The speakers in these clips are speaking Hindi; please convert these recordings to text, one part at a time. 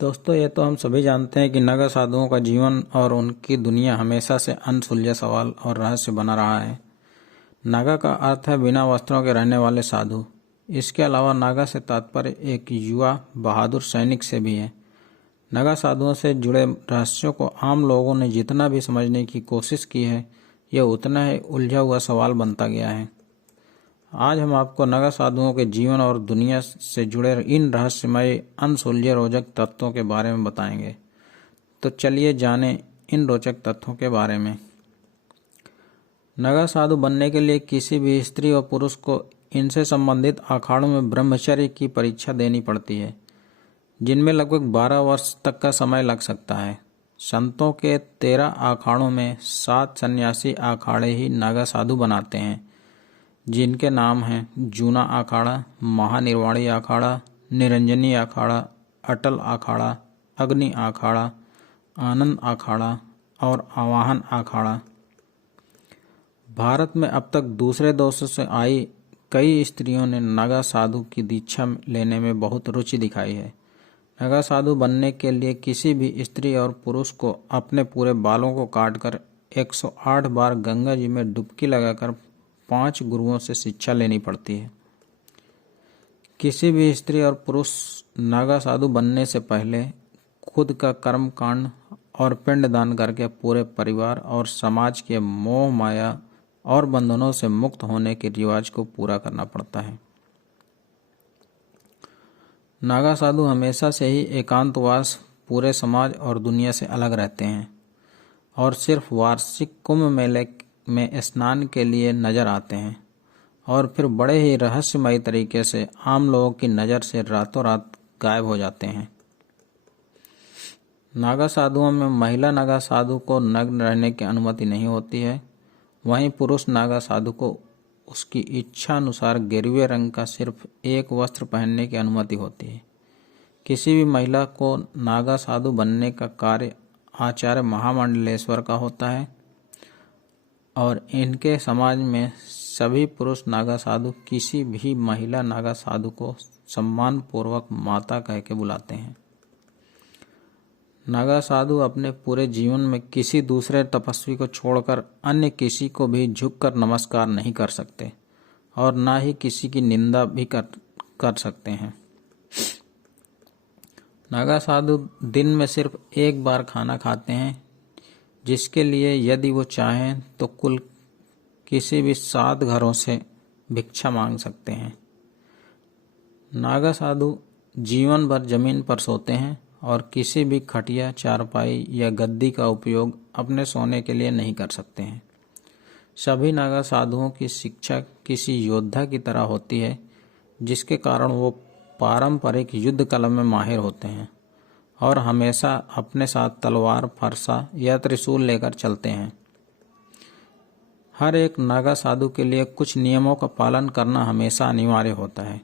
दोस्तों, ये तो हम सभी जानते हैं कि नागा साधुओं का जीवन और उनकी दुनिया हमेशा से अनसुलझा सवाल और रहस्य बना रहा है। नागा का अर्थ है बिना वस्त्रों के रहने वाले साधु। इसके अलावा नागा से तात्पर्य एक युवा बहादुर सैनिक से भी है। नागा साधुओं से जुड़े रहस्यों को आम लोगों ने जितना भी समझने की कोशिश की है, यह उतना ही उलझा हुआ सवाल बनता गया है। आज हम आपको नागा साधुओं के जीवन और दुनिया से जुड़े इन रहस्यमय अनसुलझे रोचक तथ्यों के बारे में बताएंगे। तो चलिए जानें इन रोचक तथ्यों के बारे में। नागा साधु बनने के लिए किसी भी स्त्री और पुरुष को इनसे संबंधित अखाड़ों में ब्रह्मचर्य की परीक्षा देनी पड़ती है, जिनमें लगभग 12 वर्ष तक का समय लग सकता है। संतों के 13 अखाड़ों में 7 सन्यासी अखाड़े ही नागा साधु बनाते हैं, जिनके नाम हैं जूना अखाड़ा, महानिर्वाणी अखाड़ा, निरंजनी अखाड़ा, अटल अखाड़ा, अग्नि अखाड़ा, आनंद अखाड़ा और आवाहन अखाड़ा। भारत में अब तक दूसरे देशों से आई कई स्त्रियों ने नागा साधु की दीक्षा लेने में बहुत रुचि दिखाई है। नागा साधु बनने के लिए किसी भी स्त्री और पुरुष को अपने पूरे बालों को काटकर 108 बार गंगा जी में डुबकी लगाकर 5 गुरुओं से शिक्षा लेनी पड़ती है। किसी भी स्त्री और पुरुष नागा साधु बनने से पहले खुद का कर्म कांड और पिंड दान करके पूरे परिवार और समाज के मोह माया और बंधनों से मुक्त होने के रिवाज को पूरा करना पड़ता है। नागा साधु हमेशा से ही एकांतवास पूरे समाज और दुनिया से अलग रहते हैं और सिर्फ वार्षिक कुंभ मेले में स्नान के लिए नजर आते हैं और फिर बड़े ही रहस्यमयी तरीके से आम लोगों की नज़र से रातों रात गायब हो जाते हैं। नागा साधुओं में महिला नागा साधु को नग्न रहने की अनुमति नहीं होती है। वहीं पुरुष नागा साधु को उसकी इच्छा अनुसार गेरुए रंग का सिर्फ एक वस्त्र पहनने की अनुमति होती है। किसी भी महिला को नागा साधु बनने का कार्य आचार्य महामंडलेश्वर का होता है और इनके समाज में सभी पुरुष नागा साधु किसी भी महिला नागा साधु को सम्मान पूर्वक माता कह के बुलाते हैं। नागा साधु अपने पूरे जीवन में किसी दूसरे तपस्वी को छोड़कर अन्य किसी को भी झुककर नमस्कार नहीं कर सकते और ना ही किसी की निंदा भी कर सकते हैं। नागा साधु दिन में सिर्फ एक बार खाना खाते हैं, जिसके लिए यदि वो चाहें तो कुल किसी भी 7 घरों से भिक्षा मांग सकते हैं। नागा साधु जीवन भर जमीन पर सोते हैं और किसी भी खटिया, चारपाई या गद्दी का उपयोग अपने सोने के लिए नहीं कर सकते हैं। सभी नागा साधुओं की शिक्षा किसी योद्धा की तरह होती है, जिसके कारण वो पारंपरिक युद्ध कला में माहिर होते हैं और हमेशा अपने साथ तलवार, फरसा या त्रिशूल लेकर चलते हैं। हर एक नागा साधु के लिए कुछ नियमों का पालन करना हमेशा अनिवार्य होता है,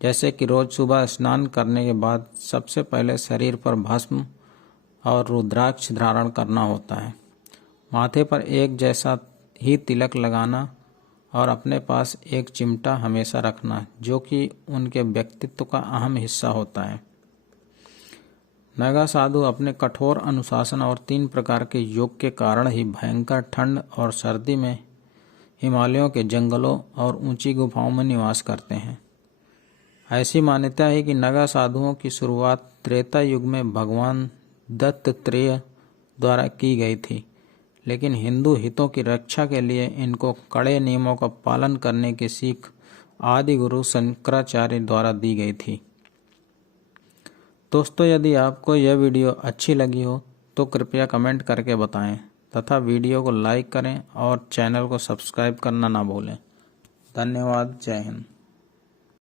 जैसे कि रोज सुबह स्नान करने के बाद सबसे पहले शरीर पर भस्म और रुद्राक्ष धारण करना होता है, माथे पर एक जैसा ही तिलक लगाना और अपने पास एक चिमटा हमेशा रखना, जो कि उनके व्यक्तित्व का अहम हिस्सा होता है। नागा साधु अपने कठोर अनुशासन और 3 प्रकार के योग के कारण ही भयंकर ठंड और सर्दी में हिमालयों के जंगलों और ऊंची गुफाओं में निवास करते हैं। ऐसी मान्यता है कि नागा साधुओं की शुरुआत त्रेता युग में भगवान दत्तात्रेय द्वारा की गई थी, लेकिन हिंदू हितों की रक्षा के लिए इनको कड़े नियमों का पालन करने की सीख आदि गुरु शंकराचार्य द्वारा दी गई थी। दोस्तों, यदि आपको यह वीडियो अच्छी लगी हो तो कृपया कमेंट करके बताएं तथा वीडियो को लाइक करें और चैनल को सब्सक्राइब करना ना भूलें। धन्यवाद। जय हिंद।